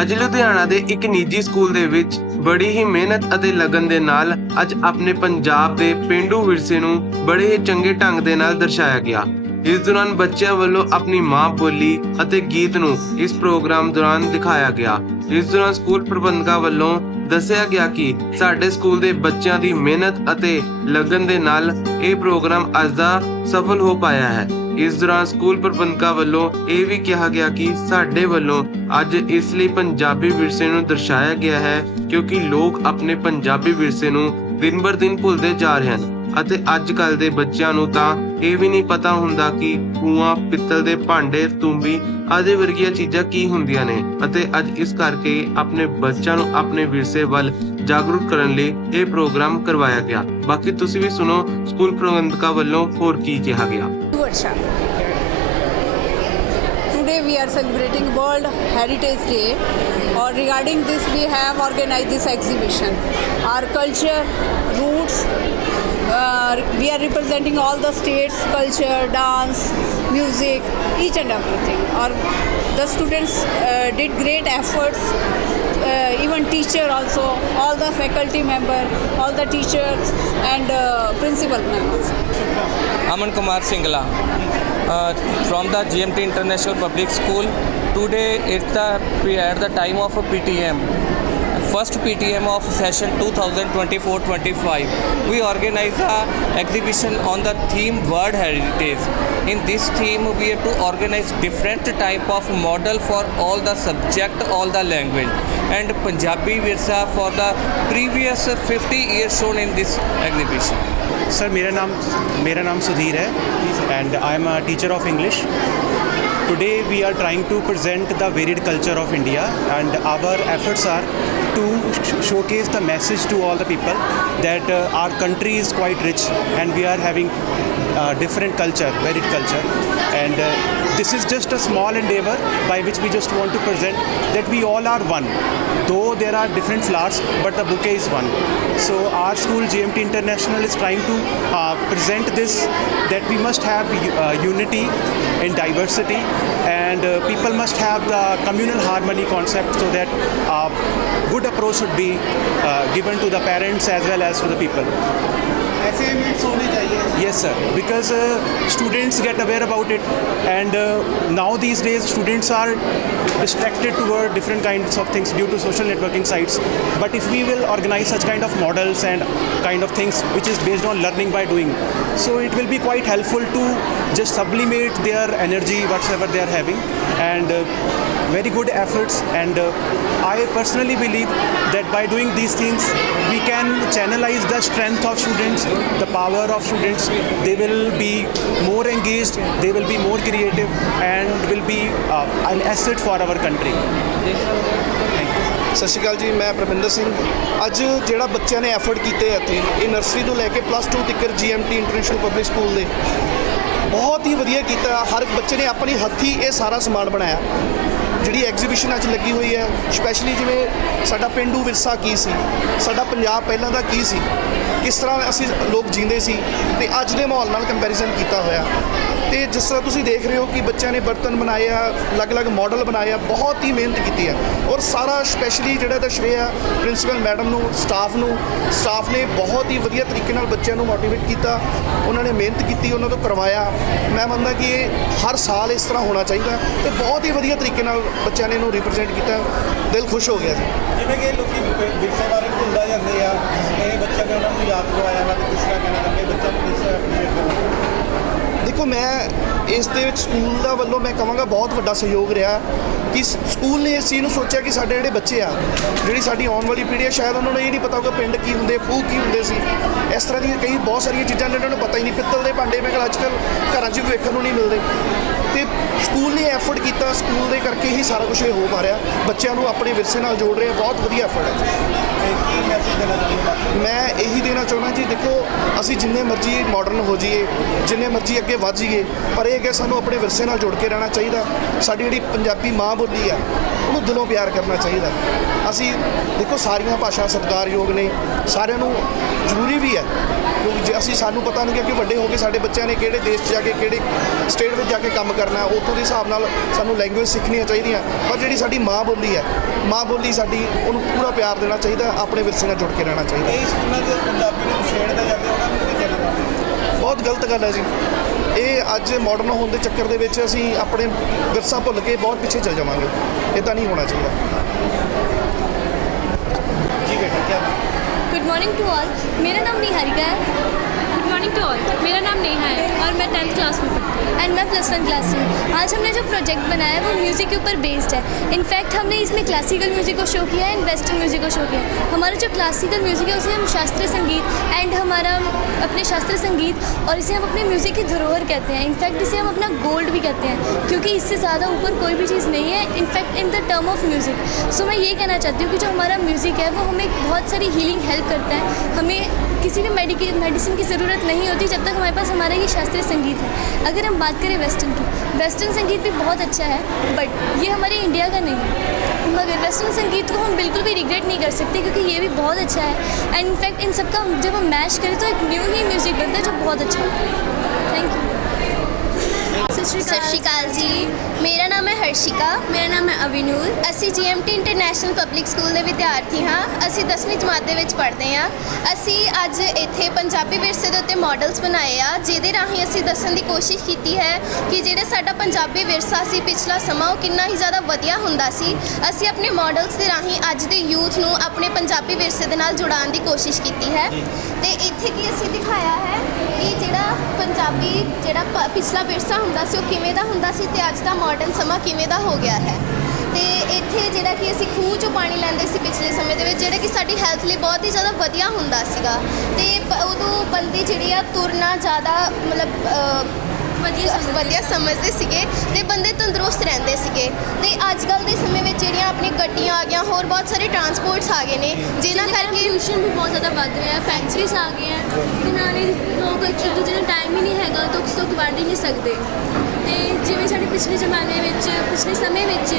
ਅੱਜ ਲੁਧਿਆਣਾ ਦੇ ਇੱਕ ਨਿੱਜੀ ਸਕੂਲ ਦੇ ਵਿੱਚ ਬੜੀ ਹੀ ਮਿਹਨਤ ਅਤੇ ਲਗਨ ਦੇ ਨਾਲ ਅੱਜ ਆਪਣੇ ਪੰਜਾਬ ਦੇ ਪਿੰਡੂ ਵਿਰਸੇ ਨੂੰ ਬੜੇ ਹੀ ਚੰਗੇ ਢੰਗ ਦੇ ਨਾਲ ਦਰਸਾਇਆ ਗਿਆ। ਇਸ ਦੌਰਾਨ ਬੱਚਿਆਂ ਵੱਲੋਂ ਆਪਣੀ ਮਾਂ ਬੋਲੀ ਅਤੇ ਗੀਤ ਨੂੰ ਇਸ ਪ੍ਰੋਗਰਾਮ ਦੌਰਾਨ ਦਿਖਾਇਆ ਗਿਆ। ਇਸ ਦੌਰਾਨ ਸਕੂਲ ਪ੍ਰਬੰਧਕਾਂ ਵੱਲੋਂ ਦੱਸਿਆ ਗਿਆ ਕਿ ਸਾਡੇ ਸਕੂਲ ਦੇ ਬੱਚਿਆਂ ਦੀ ਮਿਹਨਤ ਅਤੇ ਲਗਨ ਦੇ ਨਾਲ ਇਹ ਪ੍ਰੋਗਰਾਮ ਅੱਜ ਦਾ ਸਫਲ ਹੋ ਪਾਇਆ ਹੈ। ਇਸ ਦੌਰਾਨ ਸਕੂਲ ਪ੍ਰਬੰਧਕਾਂ ਵੱਲੋਂ ਇਹ ਵੀ ਕਿਹਾ ਗਿਆ ਕਿ ਸਾਡੇ ਵੱਲੋਂ ਅੱਜ ਇਸ ਲਈ ਪੰਜਾਬੀ ਵਿਰਸੇ ਨੂੰ ਦਰਸਾਇਆ ਗਿਆ ਹੈ ਕਿਉਂਕਿ ਲੋਕ ਆਪਣੇ ਪੰਜਾਬੀ ਵਿਰਸੇ ਨੂੰ ਦਿਨ ਬਰ ਦਿਨ ਭੁੱਲਦੇ ਜਾ ਰਹੇ ਹਨ ਅਤੇ ਅੱਜ ਕੱਲ ਦੇ ਬੱਚਿਆਂ ਨੂੰ ਤਾਂ ਇਹ ਵੀ ਨਹੀਂ ਪਤਾ ਹੁੰਦਾ ਕਿ ਕੂਆਂ, ਪਿੱਤਲ ਦੇ ਭਾਂਡੇ, ਤੁੰਬੀ ਆਦਿ ਵਰਗੀਆਂ ਚੀਜ਼ਾਂ ਕੀ ਹੁੰਦੀਆਂ ਨੇ ਅਤੇ ਅੱਜ ਇਸ ਕਰਕੇ ਆਪਣੇ ਬੱਚਿਆਂ ਨੂੰ ਆਪਣੇ ਵਿਰਸੇ ਵੱਲ ਜਾਗਰੂਕ ਕਰਨ ਲਈ ਇਹ ਪ੍ਰੋਗਰਾਮ ਕਰਵਾਇਆ ਗਿਆ। ਬਾਕੀ ਤੁਸੀਂ ਵੀ ਸੁਣੋ, ਸਕੂਲ ਪ੍ਰਬੰਧਕਾਂ ਵੱਲੋਂ ਹੋਰ ਕੀ ਕਿਹਾ ਗਿਆ। Varsha. Today we are celebrating World Heritage Day. Or regarding this, we have organized this exhibition. Our culture, roots. Uh, we are representing all the states, culture, dance, music, each and everything. Or the students uh, did great efforts. Uh, even teacher also, all the faculty member, all the teachers and uh, principal members. Aman Kumar Singla uh, from the GMT International Public School. Today it's the at the time of a PTM. First PTM of session 2024-25. We organize a exhibition on the theme World Heritage. In this theme, we have to organize different type of model for all the subject, all the language, and Punjabi Virsa for the previous 50 years shown in this exhibition. Sir मेरा नाम मेरा नाम सुधीर है and I am a teacher of English today we are trying to present the varied culture of India and our efforts are to sh- showcase the message to all the people that uh, our country is quite rich and we are having uh, different culture, varied culture. And uh, this is just a small endeavor by which we just want to present that we all are one though there are different flowers but the bouquet is one. So our school gmt international is trying to uh, present this that we must have uh, unity in diversity. And uh, people must have the communal harmony concept so that uh, good approach should be uh, given to the parents as well as to the people ऐसे events होने चाहिए Yes, sir. Because uh, students get aware about it, and uh, now these days students are distracted toward different kinds of things due to social networking sites. But if we will organize such kind of models and kind of things which is based on learning by doing, so it will be quite helpful to just sublimate their energy whatsoever they are having, and uh, very good efforts. And uh, I personally believe that by doing these things, we can channelize the strength of students, the power of students. They will be more engaged, they will be more creative, and will be uh, an asset for our country. ਸਤਿ ਸ਼੍ਰੀ ਅਕਾਲ ਜੀ ਮੈਂ ਪ੍ਰਵਿੰਦਰ ਸਿੰਘ ਅੱਜ ਜਿਹੜਾ ਬੱਚਿਆਂ ਨੇ effort ਕੀਤੇ ਆ ਇੱਥੇ ਇਹ ਨਰਸਰੀ ਤੋਂ ਲੈ ਕੇ ਪਲੱਸ 2 ਤੱਕ ਜੀਐਮਟੀ ਇੰਟਰਨੈਸ਼ਨਲ ਪਬਲਿਕ ਸਕੂਲ ਦੇ ਬਹੁਤ ਹੀ ਵਧੀਆ ਕੀਤਾ ਹਰ ਬੱਚੇ ਨੇ ਆਪਣੀ ਹੱਥੀ ਇਹ ਸਾਰਾ ਸਮਾਨ ਬਣਾਇਆ ਜਿਹੜੀ ਐਗਜ਼ੀਬਿਸ਼ਨ ਅੱਜ ਲੱਗੀ ਹੋਈ ਹੈ ਸਪੈਸ਼ਲੀ ਜਿਵੇਂ ਸਾਡਾ ਪਿੰਡੂ ਵਿਰਸਾ ਕੀ ਸੀ, ਸਾਡਾ ਪੰਜਾਬ ਪਹਿਲਾਂ ਦਾ ਕੀ ਸੀ, ਕਿਸ ਤਰ੍ਹਾਂ ਅਸੀਂ ਲੋਕ ਜੀਂਦੇ ਸੀ ਤੇ ਅੱਜ ਦੇ ਮਾਹੌਲ ਨਾਲ ਕੰਪੈਰੀਜ਼ਨ ਕੀਤਾ ਹੋਇਆ। ਜਿਸ ਤਰ੍ਹਾਂ ਤੁਸੀਂ ਦੇਖ ਰਹੇ ਹੋ ਕਿ ਬੱਚਿਆਂ ਨੇ ਬਰਤਨ ਬਣਾਏ ਆ, ਅਲੱਗ-ਅਲੱਗ ਮਾਡਲ ਬਣਾਏ ਆ, ਬਹੁਤ ਹੀ ਮਿਹਨਤ ਕੀਤੀ ਹੈ ਔਰ ਸਾਰਾ ਸਪੈਸ਼ਲੀ ਜਿਹੜਾ ਦਾ ਸ਼੍ਰੇਅ ਆ ਪ੍ਰਿੰਸੀਪਲ ਮੈਡਮ ਨੂੰ ਸਟਾਫ ਨੂੰ ਸਟਾਫ ਨੇ ਬਹੁਤ ਹੀ ਵਧੀਆ ਤਰੀਕੇ ਨਾਲ ਬੱਚਿਆਂ ਨੂੰ ਮੋਟੀਵੇਟ ਕੀਤਾ। ਉਹਨਾਂ ਨੇ ਮਿਹਨਤ ਕੀਤੀ, ਉਹਨਾਂ ਤੋਂ ਕਰਵਾਇਆ। ਮੈਂ ਮੰਨਦਾ ਕਿ ਇਹ ਹਰ ਸਾਲ ਇਸ ਤਰ੍ਹਾਂ ਹੋਣਾ ਚਾਹੀਦਾ ਤੇ ਬਹੁਤ ਹੀ ਵਧੀਆ ਤਰੀਕੇ ਨਾਲ ਬੱਚਿਆਂ ਨੇ ਇਹਨੂੰ ਰਿਪਰੈਜ਼ੈਂਟ ਕੀਤਾ। ਦਿਲ ਖੁਸ਼ ਹੋ ਗਿਆ ਜੀ। ਜਿਵੇਂ ਕਿ ਲੋਕੀ ਵਿਰਸੇ ਬਾਰੇ ਭੁੱਲਦਾ ਜਾਂਦੇ ਆ, ਇਹ ਬੱਚਾ ਨੇ ਉਹਨਾਂ ਨੂੰ ਯਾਦ ਕਰਵਾਇਆ ਵਾ ਤੇ ਕਿਸ ਤਰ੍ਹਾਂ ਕਹਿਣਾ ਲੱਗੇ ਬੱਚਾ ਨੂੰ ਕਿਸ ਤਰ੍ਹਾਂ ਦੇਖੋ, ਮੈਂ ਇਸ ਦੇ ਵਿੱਚ ਸਕੂਲ ਦਾ ਵੱਲੋਂ ਮੈਂ ਕਹਾਂਗਾ ਬਹੁਤ ਵੱਡਾ ਸਹਿਯੋਗ ਰਿਹਾ ਕਿ ਸਕੂਲ ਨੇ ਇਸ ਚੀਜ਼ ਨੂੰ ਸੋਚਿਆ ਕਿ ਸਾਡੇ ਜਿਹੜੇ ਬੱਚੇ ਆ, ਜਿਹੜੀ ਸਾਡੀ ਆਉਣ ਵਾਲੀ ਪੀੜ੍ਹੀ ਆ, ਸ਼ਾਇਦ ਉਹਨਾਂ ਨੂੰ ਇਹ ਨਹੀਂ ਪਤਾ ਹੋਊਗਾ ਪਿੰਡ ਕੀ ਹੁੰਦੇ ਫੂਹ ਕੀ ਹੁੰਦੇ ਸੀ। ਇਸ ਤਰ੍ਹਾਂ ਦੀਆਂ ਕਈ ਬਹੁਤ ਸਾਰੀਆਂ ਚੀਜ਼ਾਂ ਨੇ, ਉਹਨਾਂ ਨੂੰ ਪਤਾ ਹੀ ਨਹੀਂ, ਪਿੱਤਲ ਦੇ ਭਾਂਡੇ ਮੈਂ ਅੱਜ ਕੱਲ੍ਹ ਘਰਾਂ 'ਚ ਵੀ ਵੇਖਣ ਨੂੰ ਨਹੀਂ ਮਿਲਦੇ। ਸਕੂਲ ਨੇ ਐਫਰਟ ਕੀਤਾ ਸਕੂਲ ਦੇ ਕਰਕੇ ਹੀ ਸਾਰਾ ਕੁਝ ਇਹ ਹੋ ਪਾ ਰਿਹਾ। ਬੱਚਿਆਂ ਨੂੰ ਆਪਣੇ ਵਿਰਸੇ ਨਾਲ ਜੋੜ ਰਹੇ ਬਹੁਤ ਵਧੀਆ ਐਫਰਟ ਹੈ। ਮੈਂ ਇਹੀ ਦੇਣਾ ਚਾਹੁੰਦਾ ਜੀ ਦੇਖੋ ਅਸੀਂ ਜਿੰਨੇ ਮਰਜ਼ੀ ਮਾਡਰਨ ਹੋ ਜਾਈਏ ਜਿੰਨੇ ਮਰਜ਼ੀ ਅੱਗੇ ਵੱਧ ਜਾਈਏ ਪਰ ਇਹ ਕਿ ਸਾਨੂੰ ਆਪਣੇ ਵਿਰਸੇ ਨਾਲ ਜੁੜ ਕੇ ਰਹਿਣਾ ਚਾਹੀਦਾ। ਸਾਡੀ ਜਿਹੜੀ ਪੰਜਾਬੀ ਮਾਂ ਬੋਲੀ ਆ ਉਹਨੂੰ ਦਿਲੋਂ ਪਿਆਰ ਕਰਨਾ ਚਾਹੀਦਾ। ਅਸੀਂ ਦੇਖੋ ਸਾਰੀਆਂ ਭਾਸ਼ਾ ਸਤਿਕਾਰਯੋਗ ਨੇ ਸਾਰਿਆਂ ਨੂੰ ਜ਼ਰੂਰੀ ਵੀ ਹੈ। ਕਿਉਂਕਿ ਜੇ ਅਸੀਂ ਸਾਨੂੰ ਪਤਾ ਨਹੀਂ ਕਿ ਵੱਡੇ ਹੋ ਕੇ ਸਾਡੇ ਬੱਚਿਆਂ ਨੇ ਕਿਹੜੇ ਦੇਸ਼ 'ਚ ਜਾ ਕੇ ਕਿਹੜੇ ਸਟੇਟ ਵਿੱਚ ਜਾ ਕੇ ਕੰਮ ਕਰਨਾ ਹੈ ਉੱਥੋਂ ਦੀ ਹਿਸਾਬ ਨਾਲ ਸਾਨੂੰ ਲੈਂਗੁਏਜ ਸਿੱਖਣੀਆਂ ਚਾਹੀਦੀਆਂ। ਪਰ ਜਿਹੜੀ ਸਾਡੀ ਮਾਂ ਬੋਲੀ ਹੈ ਮਾਂ ਬੋਲੀ ਸਾਡੀ ਉਹਨੂੰ ਪੂਰਾ ਪਿਆਰ ਦੇਣਾ ਚਾਹੀਦਾ ਆਪਣੇ ਵਿਰਸੇ ਨਾਲ ਜੁੜ ਕੇ ਰਹਿਣਾ ਚਾਹੀਦਾ। ਕਈ ਸਕੂਲਾਂ ਦੇ ਪੰਜਾਬੀ ਨੂੰ ਛੇੜਦੇ ਜਾਂਦੇ ਉਹਨਾਂ ਨੂੰ ਕੀ ਕਹਿਣਾ ਚਾਹੁੰਦੇ ਬਹੁਤ ਗਲਤ ਗੱਲ ਹੈ ਜੀ। ਅੱਜ ਮਾਡਰਨ ਹੋਣ ਦੇ ਚੱਕਰ ਦੇ ਵਿੱਚ ਅਸੀਂ ਆਪਣੇ ਵਿਰਸਾ ਭੁੱਲ ਕੇ ਬਹੁਤ ਪਿੱਛੇ ਚੱਲ ਜਾਵਾਂਗੇ ਇਦਾਂ ਨਹੀਂ ਹੋਣਾ ਚਾਹੀਦਾ ਜੀ ਬੇਟਾ ਕੀ गुड मॉर्निंग टू ऑल मेरा नाम निहारिका है गुड मॉर्निंग टू ऑल मेरा नाम नेहा है और मैं टेंथ क्लास में पढ़ती हूँ एंड मैं प्लस वन क्लास हूँ। आज हमने जो प्रोजेक्ट बनाया है वो म्यूज़िक के ऊपर बेस्ड है। इनफैक्ट हमने इसमें क्लासिकल म्यूज़िक को शो किया है एंड वेस्टर्न म्यूज़िक को शो किया। है हमारा जो क्लासिकल म्यूज़िक है, उसे हम शास्त्रीय संगीत एंड हमारा, अपने शास्त्रीय संगीत और इसे हम अपने म्यूज़िक की धरोहर कहते हैं। इनफैक्ट इसे हम अपना गोल्ड भी कहते हैं, क्योंकि इससे ज़्यादा ऊपर कोई भी चीज़ नहीं है। In fact in the term of music so मैं ये कहना चाहती हूँ कि जो हमारा म्यूज़िक है, वो हमें बहुत सारी हीलिंग हेल्प करता है। हमें किसी भी मेडिके मेडिसिन की ज़रूरत नहीं होती जब तक हमारे पास हमारा ये शास्त्रीय संगीत है। अगर हम बात करें वेस्टर्न की। वेस्टर्न संगीत भी बहुत अच्छा है बट ये हमारे इंडिया का नहीं है। मगर वेस्टर्न संगीत को हम बिल्कुल भी रिग्रेट नहीं कर सकते, क्योंकि ये भी बहुत अच्छा है। एंड इनफैक्ट इन सब का जब हम मैश करें तो एक न्यू ही म्यूज़िक बनता है जो बहुत अच्छा होता है। ਸਤਿ ਸ਼੍ਰੀ ਅਕਾਲ। ਜੀ। ਮੇਰਾ ਨਾਮ ਹੈ ਹਰਸ਼ਿਕਾ। ਮੇਰਾ ਨਾਮ ਹੈ ਅਵਿਨੂਰ ਅਸੀਂ ਜੀਐਮਟੀ ਇੰਟਰਨੈਸ਼ਨਲ ਪਬਲਿਕ ਸਕੂਲ ਦੇ ਵਿਦਿਆਰਥੀ ਹਾਂ। ਅਸੀਂ 10ਵੀਂ ਜਮਾਤ ਦੇ ਵਿੱਚ ਪੜ੍ਹਦੇ ਹਾਂ। ਅਸੀਂ ਅੱਜ ਇੱਥੇ ਪੰਜਾਬੀ ਵਿਰਸੇ ਦੇ ਉੱਤੇ ਮਾਡਲਸ ਬਣਾਏ ਆ ਜਿਹਦੇ ਰਾਹੀਂ ਅਸੀਂ ਦੱਸਣ ਦੀ ਕੋਸ਼ਿਸ਼ ਕੀਤੀ ਹੈ ਕਿ ਜਿਹੜਾ ਸਾਡਾ ਪੰਜਾਬੀ ਵਿਰਸਾ ਸੀ ਪਿਛਲਾ ਸਮਾਂ ਉਹ ਕਿੰਨਾ ਹੀ ਜ਼ਿਆਦਾ ਵਧੀਆ ਹੁੰਦਾ ਸੀ। ਅਸੀਂ ਆਪਣੇ ਮਾਡਲਸ ਦੇ ਰਾਹੀਂ ਅੱਜ ਦੇ ਯੂਥ ਨੂੰ ਆਪਣੇ ਪੰਜਾਬੀ ਵਿਰਸੇ ਦੇ ਨਾਲ ਜੁੜਾਉਣ ਦੀ ਕੋਸ਼ਿਸ਼ ਕੀਤੀ ਹੈ। ਤੇ ਇੱਥੇ ਕੀ ਅਸੀਂ ਦਿਖਾਇਆ ਹੈ ਕਿ ਜਿਹੜਾ ਪੰਜਾਬੀ ਜਿਹੜਾ ਪ- ਪਿਛਲਾ ਵਿਰਸਾ ਹੁੰਦਾ ਸੀ ਉਹ ਕਿਵੇਂ ਦਾ ਹੁੰਦਾ ਸੀ ਤੇ ਅੱਜ ਦਾ ਮਾਡਰਨ ਸਮਾਂ ਕਿਵੇਂ ਦਾ ਹੋ ਗਿਆ ਹੈ। ਤੇ ਇੱਥੇ ਜਿਹੜਾ ਕਿ ਅਸੀਂ ਖੂਹ ਚੋਂ ਪਾਣੀ ਲੈਂਦੇ ਸੀ ਪਿਛਲੇ ਸਮੇਂ ਦੇ ਵਿੱਚ ਜਿਹੜਾ ਕਿ ਸਾਡੀ ਹੈਲਥ ਲਈ ਬਹੁਤ ਹੀ ਜ਼ਿਆਦਾ ਵਧੀਆ ਹੁੰਦਾ ਸੀਗਾ। ਤੇ ਉਦੋਂ ਬੰਦੇ ਜਿਹੜੇ ਆ ਤੁਰਨਾ ਜ਼ਿਆਦਾ ਮਤਲਬ ਵਧੀਆ ਸਮਝਦੇ ਸੀਗੇ ਤੇ ਬੰਦੇ ਤੰਦਰੁਸਤ ਰਹਿੰਦੇ ਸੀਗੇ। ਤੇ ਅੱਜ ਕੱਲ ਦੇ ਸਮੇਂ ਵਿੱਚ ਜਿਹੜੀਆਂ ਆਪਣੀ ਗੱਡੀਆਂ ਆ ਗਈਆਂ ਹੋਰ ਬਹੁਤ ਸਾਰੇ ਟਰਾਂਸਪੋਰਟਸ ਆ ਗਏ ਨੇ ਜਿਨ੍ਹਾਂ ਕਰਕੇ ਪੋਲੂਸ਼ਨ ਵੀ ਬਹੁਤ ਜ਼ਿਆਦਾ ਵੱਧ ਰਿਹਾ ਹੈ ਫੈਕਟਰੀਜ਼ ਆ ਗਈਆਂ ਤੇ ਨਾਲੇ ਲੋਕ ਇੱਕ ਦੂਜੇ ਨੂੰ ਤਾਂ ਸੁੱਖ ਵੰਡ ਹੀ ਨਹੀਂ ਸਕਦੇ ਤੇ ਜਿਵੇਂ ਸਾਡੇ ਪਿਛਲੇ ਜ਼ਮਾਨੇ ਵਿੱਚ ਪਿਛਲੇ ਸਮੇਂ ਵਿੱਚ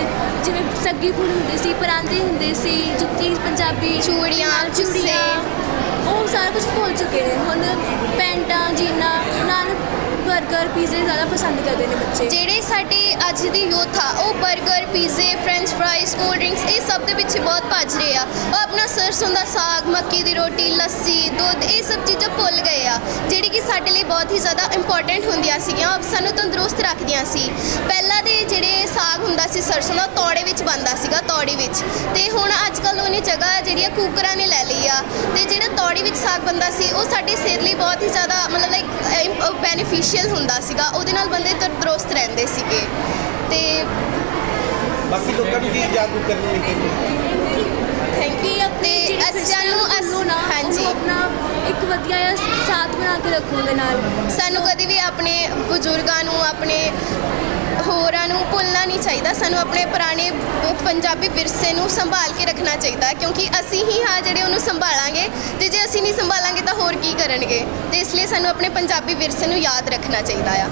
ਜਿਵੇਂ ਸੱਗੀ ਫੁੱਲ ਹੁੰਦੇ ਸੀ ਪਰਾਂਦੇ ਹੁੰਦੇ ਸੀ ਜੁੱਤੀ ਪੰਜਾਬੀ ਚੂੜੀਆਂ, ਜੁੱਸੇ। ਉਹ ਸਾਰਾ ਕੁਝ ਭੁੱਲ ਚੁੱਕੇ ਨੇ ਹੁਣ ਪੈਂਟਾਂ ਜੀਨਾਂ 버ਗਰ ਪੀਜ਼ੇ ਜ਼ਿਆਦਾ ਪਸੰਦ ਕਰਦੇ ਨੇ ਬੱਚੇ। ਜਿਹੜੇ ਸਾਡੇ ਅੱਜ ਦੀ ਯੂਥ ਆ, ਉਹ 버ਗਰ ਪੀਜ਼ੇ, ਫ੍ਰੈਂਚ ਫਰਾਈਜ਼, ਕੋਲਡ ਡਰਿੰਕਸ, ਇਹ ਸਭ ਦੇ ਪਿੱਛੇ ਬਹੁਤ ਭੱਜ ਰਹੇ ਆ। ਉਹ ਆਪਣਾ ਸਰਸੋਂ ਦਾ ਸਾਗ, ਮੱਕੀ ਦੀ ਰੋਟੀ, ਲੱਸੀ, ਦੁੱਧ, ਇਹ ਸਭ ਚੀਜ਼ਾਂ ਭੁੱਲ ਗਏ ਆ। ਜਿਹੜੀ ਕਿ ਸਾਡੇ ਲਈ ਬਹੁਤ ਹੀ ਜ਼ਿਆਦਾ ਇੰਪੋਰਟੈਂਟ ਹੁੰਦੀਆਂ ਸੀਗੀਆਂ, ਉਹ ਸਾਨੂੰ ਤੰਦਰੁਸਤ ਰੱਖਦੀਆਂ ਸੀ। ਪਹਿਲਾਂ ਦੇ ਜਿਹੜੇ ਸਾਗ ਹੁੰਦਾ ਸੀ, ਸਰਸੋਂ ਦਾ ਤੌੜੇ ਵਿੱਚ ਬਣਦਾ ਸੀਗਾ, ਤੌੜੀ ਵਿੱਚ। ਤੇ ਹੁਣ ਅੱਜ ਕੱਲ ਉਹਨੇ ਜਗ੍ਹਾ ਜਿਹੜੀਆਂ ਕੁੱਕਰਾਂ ਨੇ ਲੈ ਲਈ ਆ। ਤੇ ਜਿਹੜਾ ਤੌੜੀ ਵਿੱਚ ਸਾਗ ਬਣਦਾ ਸੀ, ਉਹ ਸਾਡੀ ਸਿਹਤ ਲਈ ਬਹੁਤ ਹੀ ਜ਼ਿਆਦਾ ਮਤਲਬ ਲਾਈਕ ਬੈਨੀਫੀਸ਼ੀਅਲ ਹੁੰਦਾ ਸੀਗਾ ਉਹਦੇ ਨਾਲ ਬੰਦੇ ਤੰਦਰੁਸਤ ਰਹਿੰਦੇ ਸੀਗੇ। ਤੇ ਬਾਕੀ ਲੋਕਾਂ ਨੂੰ ਕੀ ਜਾਗਰੂਕ ਕਰਨ ਲਈ ਥੈਂਕ ਯੂ ਆਪਣੀ ਅਸੀਂ ਨੂੰ ਅਸ- ਨਾ ਹਾਂਜੀ। ਆਪਣਾ ਇੱਕ ਵਧੀਆ ਜਿਹਾ ਸਾਥ ਬਣਾ ਕੇ ਰੱਖੋ ਉਹਦੇ ਨਾਲ। ਸਾਨੂੰ ਕਦੀ ਵੀ ਆਪਣੇ ਬਜ਼ੁਰਗਾਂ ਨੂੰ ਆਪਣੇ ਹੋਰਾਂ ਨੂੰ ਭੁੱਲਣਾ ਨਹੀਂ ਚਾਹੀਦਾ। ਸਾਨੂੰ ਆਪਣੇ ਪੁਰਾਣੇ ਪੰਜਾਬੀ ਵਿਰਸੇ ਨੂੰ ਸੰਭਾਲ ਕੇ ਰੱਖਣਾ ਚਾਹੀਦਾ ਕਿਉਂਕਿ ਅਸੀਂ ਹੀ ਹਾਂ ਜਿਹੜੇ ਉਹਨੂੰ ਸੰਭਾਲਾਂਗੇ ਤੇ ਜੇ ਅਸੀਂ ਨਹੀਂ ਸੰਭਾਲਾਂਗੇ ਤਾਂ ਹੋਰ ਕੀ ਕਰਨਗੇ? ਤੇ ਇਸ ਲਈ ਸਾਨੂੰ ਆਪਣੇ ਪੰਜਾਬੀ ਵਿਰਸੇ ਨੂੰ ਯਾਦ ਰੱਖਣਾ ਚਾਹੀਦਾ ਆ।